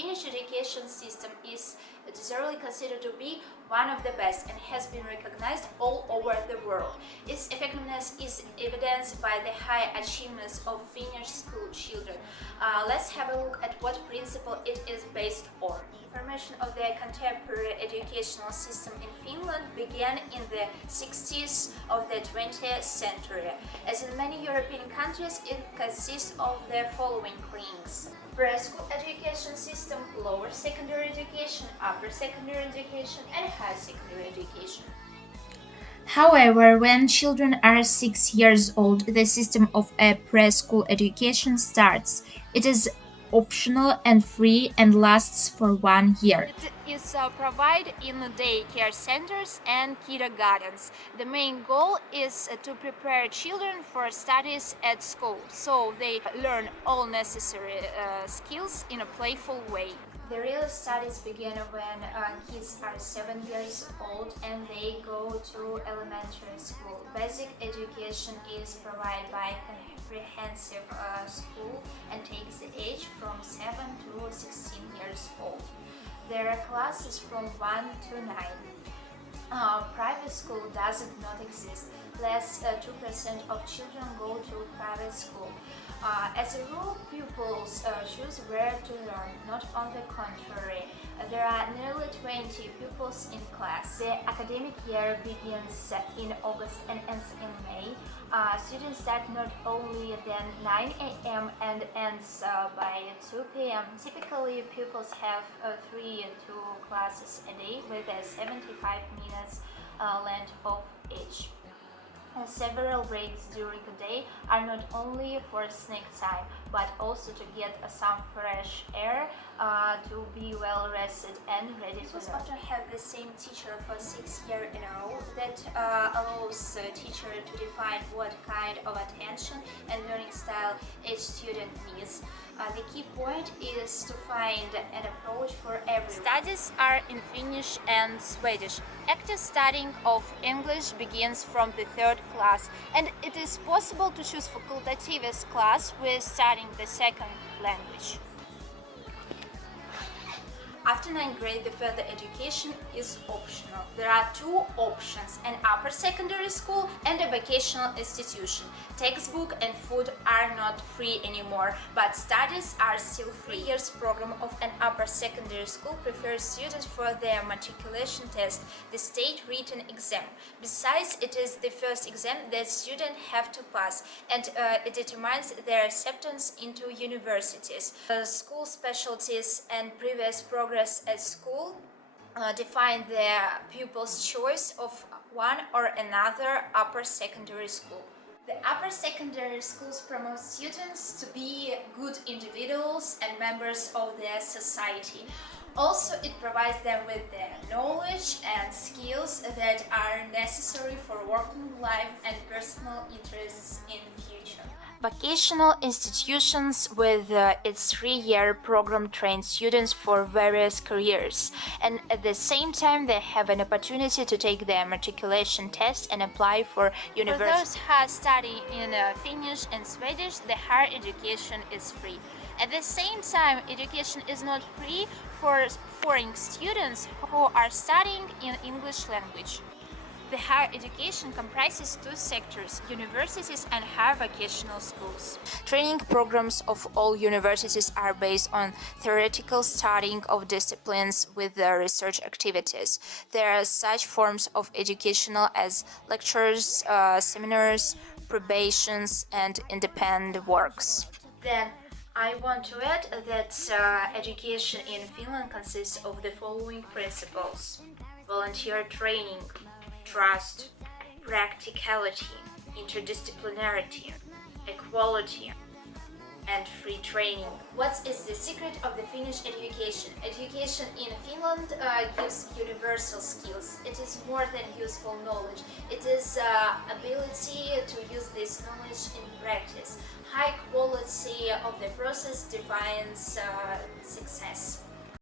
Finnish education system is deservedly considered to be one of the best and has been recognized all over the world. Its effectiveness is evidenced by the high achievements of Finnish school children. Let's have a look at what principle it is based on. Formation of the contemporary educational system in Finland began in the 60s of the 20th century. As in many European countries, it consists of the following links: preschool education system, lower secondary education, upper secondary education, and high secondary education. However, when children are 6 years old, the system of a preschool education starts. It is optional and free and lasts for 1 year. It is provided in daycare centers and kindergartens. The main goal is to prepare children for studies at school, so they learn all necessary skills in a playful way. The real studies begin when kids are 7 years old and they go to elementary school. Basic education is provided by comprehensive school and takes the age from 7 to 16 years old. There are classes from 1 to 9. Private school does not exist. Less 2% of children go to private school. As a rule, pupils choose where to learn, not on the contrary. There are nearly 20 pupils in class. The academic year begins in August and ends in May. Students start not only at 9 a.m. and ends by 2 p.m. Typically, pupils have 3 to 2 classes a day with a 75 minutes length of each. Several breaks during the day are not only for snack time, but also to get some fresh air, to be well rested and ready to learn. Often have the same teacher for 6 years in a row. That allows the teacher to define what kind of attention and learning style each student needs. The key point is to find an approach for everyone. Studies are in Finnish and Swedish. Active studying of English begins from the 3rd class, and it is possible to choose facultative class with studying the second language. After 9th grade, the further education is optional. There are 2 options: an upper secondary school and a vocational institution. Textbook and food are not free anymore, but studies are still free. 3 years program of an upper secondary school prepares students for their matriculation test, the state written exam. Besides, it is the first exam that students have to pass, and it determines their acceptance into universities. School specialties and previous progress at school define the pupil's choice of one or another upper secondary school. The upper secondary schools promote students to be good individuals and members of their society. Also, it provides them with the knowledge and skills that are necessary for working life and personal interests in the future. Vocational institutions with its 3-year program train students for various careers, and at the same time they have an opportunity to take their matriculation test and apply for university. For those who study in Finnish and Swedish, the higher education is free. At the same time, education is not free for foreign students who are studying in English language. The higher education comprises 2 sectors: universities and higher vocational schools. Training programs of all universities are based on theoretical studying of disciplines with research activities. There are such forms of educational as lectures, seminars, probations, and independent works. Then, I want to add that education in Finland consists of the following principles: volunteer training, trust, practicality, interdisciplinarity, equality, and free training. What is the secret of the Finnish education? Education in Finland gives universal skills. It is more than useful knowledge. It is ability to use this knowledge in practice. High quality of the process defines success.